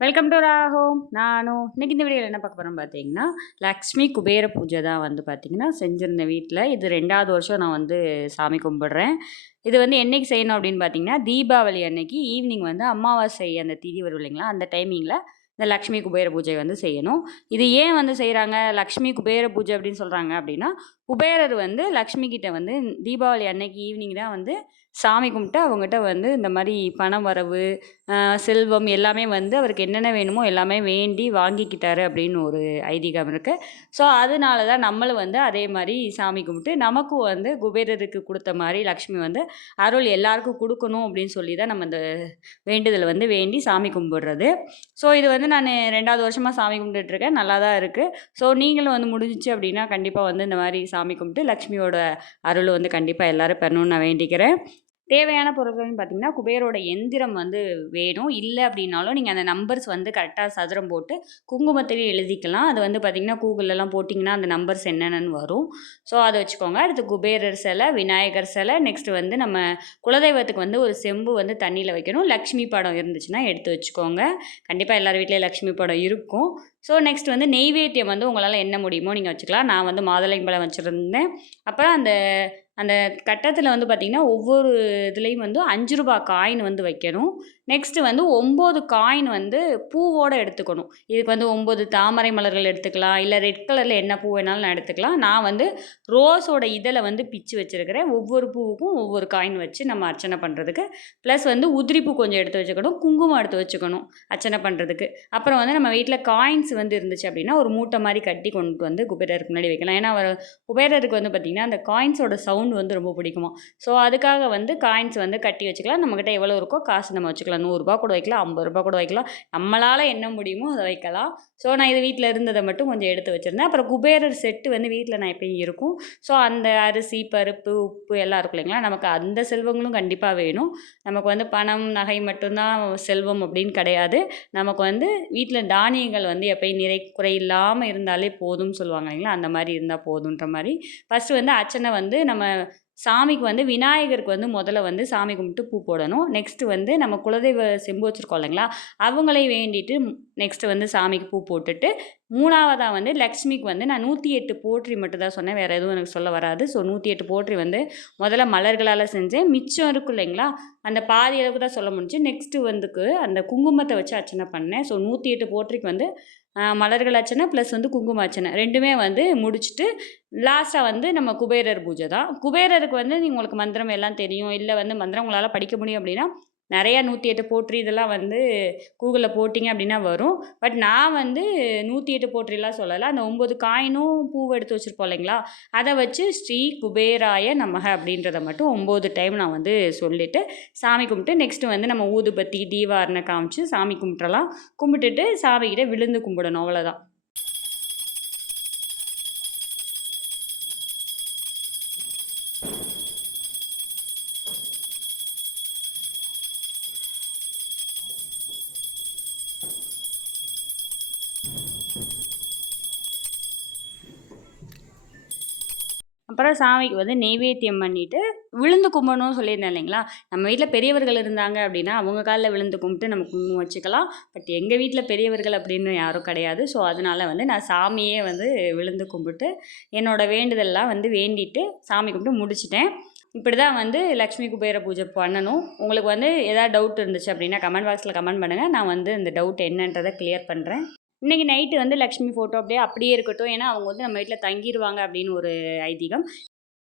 Welcome to ராஹோம் நானும் இன்னைக்கு இந்த வீடியோவில் என்ன பார்க்க போகிறோம் பார்த்தீங்கன்னா லக்ஷ்மி குபேர பூஜை தான் வந்து பார்த்திங்கன்னா செஞ்சுருந்தேன் வீட்டில் இது ரெண்டாவது வருஷம் நான் வந்து சாமி கும்பிட்றேன். இது வந்து என்னைக்கு செய்யணும் அப்படின்னு பார்த்தீங்கன்னா தீபாவளி அன்னைக்கு ஈவினிங் வந்து அமாவாசை அந்த திதி வரும் இல்லைங்களா அந்த டைமிங்கில் இந்த லக்ஷ்மி குபேர பூஜை வந்து செய்யணும். இது ஏன் வந்து செய்கிறாங்க லக்ஷ்மி குபேர பூஜை அப்படின்னு சொல்கிறாங்க அப்படின்னா குபேரர் வந்து லக்ஷ்மி கிட்ட வந்து தீபாவளி அன்னைக்கு ஈவினிங் தான் வந்து சாமி கும்பிட்டு அவங்ககிட்ட வந்து இந்த மாதிரி பணம் வரவு செல்வம் எல்லாமே வந்து அவருக்கு என்னென்ன வேணுமோ எல்லாமே வேண்டி வாங்கிக்கிட்டாரு அப்படின்னு ஒரு ஐதீகம் இருக்குது ஸோ அதனால தான் நம்மளும் வந்து அதே மாதிரி சாமி கும்பிட்டு நமக்கும் வந்து குபேரருக்கு கொடுத்த மாதிரி லக்ஷ்மி வந்து அருள் எல்லாருக்கும் கொடுக்கணும் அப்படின்னு சொல்லி தான் நம்ம இந்த வேண்டுதலை வந்து வேண்டி சாமி கும்பிடுறது. ஸோ இது வந்து நான் ரெண்டாவது வருஷமாக சாமி கும்பிட்டுட்ருக்கேன் நல்லா தான் இருக்குது ஸோ நீங்களும் வந்து முடிஞ்சிச்சு அப்படின்னா கண்டிப்பாக வந்து இந்த மாதிரி சாமி கும்பிட்டு லக்ஷ்மியோட அருள் வந்து கண்டிப்பாக எல்லோரும் பெறணும்னு நான் வேண்டிக்கிறேன். தேவையான பொருட்கள்னு பார்த்தீங்கன்னா குபேரோட எந்திரம் வந்து வேணும். இல்லை அப்படின்னாலும் நீங்கள் அந்த நம்பர்ஸ் வந்து கரெக்டாக சதுரம் போட்டு குங்குமத்திலே எழுதிக்கலாம். அது வந்து பார்த்திங்கன்னா கூகுளெலாம் போட்டிங்கன்னா அந்த நம்பர்ஸ் என்னென்னு வரும். ஸோ அதை வச்சுக்கோங்க. அடுத்து குபேரர் சிலை விநாயகர் சிலை. நெக்ஸ்ட்டு வந்து நம்ம குலதெய்வத்துக்கு வந்து ஒரு செம்பு வந்து தண்ணியில் வைக்கணும். லக்ஷ்மி படம் இருந்துச்சுன்னா எடுத்து வச்சுக்கோங்க. கண்டிப்பாக எல்லார் வீட்லேயும் லக்ஷ்மி படம் இருக்கும். ஸோ நெக்ஸ்ட் வந்து நெய்வேத்தியம் வந்து உங்களால் என்ன முடியுமோ நீங்கள் வச்சுக்கலாம். நான் வந்து மாதுளைம்பழம் வச்சுருந்தேன். அப்புறம் அந்த அந்த கட்டத்தில் வந்து பார்த்திங்கன்னா ஒவ்வொரு இதுலேயும் வந்து அஞ்சு ரூபா காயின் வந்து வைக்கணும். நெக்ஸ்ட்டு வந்து ஒம்பது காயின் வந்து பூவோடு எடுத்துக்கணும். இதுக்கு வந்து ஒம்பது தாமரை மலர்கள் எடுத்துக்கலாம். இல்லை ரெட் கலரில் என்ன பூ வேணாலும் நான் எடுத்துக்கலாம். நான் வந்து ரோஸோட இதழை வந்து பிச்சு வச்சுருக்கிறேன். ஒவ்வொரு பூவுக்கும் ஒவ்வொரு காயின் வச்சு நம்ம அர்ச்சனை பண்ணுறதுக்கு ப்ளஸ் வந்து உதிரி பூ கொஞ்சம் எடுத்து வச்சுக்கணும். குங்குமம் எடுத்து வச்சுக்கணும் அர்ச்சனை பண்ணுறதுக்கு அப்புறம் வந்து நம்ம வீட்டில் காயின்ஸ் வந்து இருந்துச்சு அப்படின்னா ஒரு மூட்டை மாதிரி கட்டி கொண்டு வந்து குபேரருக்கு முன்னாடி வைக்கலாம். ஏன்னா அவர் குபேரருக்கு வந்து பார்த்திங்கன்னா அந்த காயின்ஸோட சவுண்ட் வந்து ரொம்ப பிடிக்குமா ஸோ அதுக்காக வந்து காயின்ஸ் வந்து கட்டி வச்சுக்கலாம். நம்மக்கிட்ட எவ்வளோ இருக்கோ காசு நம்ம வச்சுக்கலாம். நூறுரூபா கூட வைக்கலாம் ஐம்பது ரூபா கூட வைக்கலாம். நம்மளால் என்ன முடியுமோ அதை வைக்கலாம். ஸோ நான் இது வீட்டில் இருந்ததை மட்டும் கொஞ்சம் எடுத்து வச்சுருந்தேன். அப்புறம் குபேரர் செட்டு வந்து வீட்டில் நான் எப்பயும் இருக்கும். ஸோ அந்த அரிசி பருப்பு உப்பு எல்லாம் இருக்கும் இல்லைங்களா? நமக்கு அந்த செல்வங்களும் கண்டிப்பாக வேணும். நமக்கு வந்து பணம் நகை மட்டும்தான் செல்வம் அப்படின்னு கிடையாது. நமக்கு வந்து வீட்டில் தானியங்கள் வந்து எப்பயும் நிறை குறை இல்லாமல் இருந்தாலே போதும்னு சொல்லுவாங்க இல்லைங்களா? அந்த மாதிரி இருந்தால் போதுன்ற மாதிரி. ஃபஸ்ட்டு வந்து அர்ச்சனை வந்து நம்ம சாமிக்கு வந்து விநாயகருக்கு வந்து முதல்ல வந்து சாமி கும்பிட்டு பூ போடணும். நெக்ஸ்ட்டு வந்து நம்ம குலதெய்வ செம்பு வச்சுருக்கோம் இல்லைங்களா? அவங்களே வேண்டிட்டு நெக்ஸ்ட்டு வந்து சாமிக்கு பூ போட்டுட்டு மூணாவதாக வந்து லக்ஷ்மிக்கு வந்து நான் நூற்றி எட்டு போற்றி மட்டும் தான் சொன்னேன். வேறு எதுவும் எனக்கு சொல்ல வராது. ஸோ நூற்றி எட்டு போற்றி வந்து முதல்ல மலர்களால் செஞ்சேன். மிச்சம் இருக்கும் இல்லைங்களா? அந்த பாதி அளவுக்கு தான் சொல்ல முடிஞ்சு நெக்ஸ்ட்டு வந்துக்கு அந்த குங்குமத்தை வச்சு அர்ச்சனை பண்ணேன். ஸோ நூற்றி எட்டு போற்றிக்கு வந்து மலர்கள் அர்ச்சனை ப்ளஸ் வந்து குங்கும அர்ச்சனை. ரெண்டுமே வந்து முடிச்சுட்டு லாஸ்ட்டாக வந்து நம்ம குபேரர் பூஜை தான். குபேரருக்கு வந்து உங்களுக்கு மந்திரம் எல்லாம் தெரியும். இல்லை வந்து மந்திரம் உங்களால் படிக்க முடியும் அப்படின்னா நிறையா நூற்றி எட்டு போற்றி இதெல்லாம் வந்து கூகுளில் போட்டிங்க அப்படின்னா வரும். பட் நான் வந்து நூற்றி எட்டு போற்றிலாம் சொல்லலை. அந்த ஒம்பது காயினும் பூவை எடுத்து வச்சுருப்போம் இல்லைங்களா? அதை வச்சு ஸ்ரீ குபேராய நமக அப்படின்றத மட்டும் ஒம்பது டைம் நான் வந்து சொல்லிவிட்டு சாமி கும்பிட்டு நெக்ஸ்ட்டு வந்து நம்ம ஊதுபத்தி தீவாரணை காமிச்சு சாமி கும்பிட்றலாம் கும்பிட்டுட்டு சாமிக்கிட்ட விழுந்து கும்பிடணும் அவ்வளோதான் அப்புறம் சாமிக்கு வந்து நெய்வேத்தியம் பண்ணிவிட்டு விழுந்து கும்பிடணும்னு சொல்லியிருந்தேன் இல்லைங்களா? நம்ம வீட்டில் பெரியவர்கள் இருந்தாங்க அப்படின்னா அவங்க காலில் விழுந்து கும்பிட்டு நம்ம குங்குமம் வச்சுக்கலாம். பட் எங்கள் வீட்டில் பெரியவர்கள் அப்படின்னு யாரும் கிடையாது. ஸோ அதனால் வந்து நான் சாமியே வந்து விழுந்து கும்பிட்டு என்னோடய வேண்டுதல்லாம் வந்து வேண்டிட்டு சாமி கும்பிட்டு முடிச்சிட்டேன். இப்படி தான் வந்து லக்ஷ்மி குபேர பூஜை பண்ணணும். உங்களுக்கு வந்து எதாவது டவுட் இருந்துச்சு அப்படின்னா கமெண்ட் பாக்ஸில் கமெண்ட் பண்ணுங்கள் நான் வந்து இந்த டவுட் என்னன்றதை கிளியர் பண்ணுறேன் இன்றைக்கி நைட்டு வந்து லக்ஷ்மி ஃபோட்டோ அப்படியே அப்படியே இருக்கட்டும். ஏன்னா அவங்க வந்து நம்ம வீட்டில் தங்கிடுவாங்க அப்படின்னு ஒரு ஐதீகம்.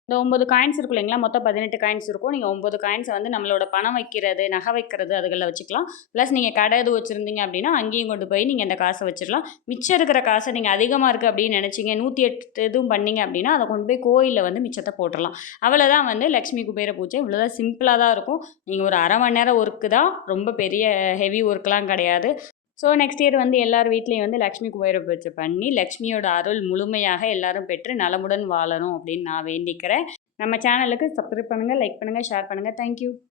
இந்த ஒம்பது காயின்ஸ் இருக்கும் இல்லைங்களா? மொத்தம் பதினெட்டு காயின்ஸ் இருக்கும். நீங்கள் ஒம்பது காயின்ஸை வந்து நம்மளோட பணம் வைக்கிறது நகை வைக்கிறது அதுகளில் வச்சுக்கலாம். ப்ளஸ் நீங்கள் கடை எது வச்சுருந்தீங்க அப்படின்னா அங்கேயும் கொண்டு போய் நீங்கள் அந்த காசை வச்சிடலாம் மிச்சம் இருக்கிற காசை நீங்கள் அதிகமாக இருக்குது அப்படின்னு நினச்சிங்க நூற்றி எட்டு எதுவும் பண்ணிங்க அப்படின்னா அதை கொண்டு போய் கோயிலில் வந்து மிச்சத்தை போட்டுடலாம் அவ்வளோதான் வந்து லக்ஷ்மி குபேர பூஜை. இவ்வளோதான் சிம்பிளாக தான் இருக்கும். நீங்கள் ஒரு அரை மணி நேரம் ஒர்க்கு தான். ரொம்ப பெரிய ஹெவி ஒர்க்லாம் கிடையாது. ஸோ நெக்ஸ்ட் இயர் வந்து எல்லார் வீட்லேயும் வந்து லக்ஷ்மி குபேர பூஜை பண்ணி லக்ஷ்மியோட அருள் முழுமையாக எல்லாரும் பெற்று நலமுடன் வாழணும் அப்படின்னு நான் வேண்டிக்கிறேன். நம்ம சேனலுக்கு சப்ஸ்கிரைப் பண்ணுங்கள் லைக் பண்ணுங்கள் ஷேர் பண்ணுங்கள் தேங்க்யூ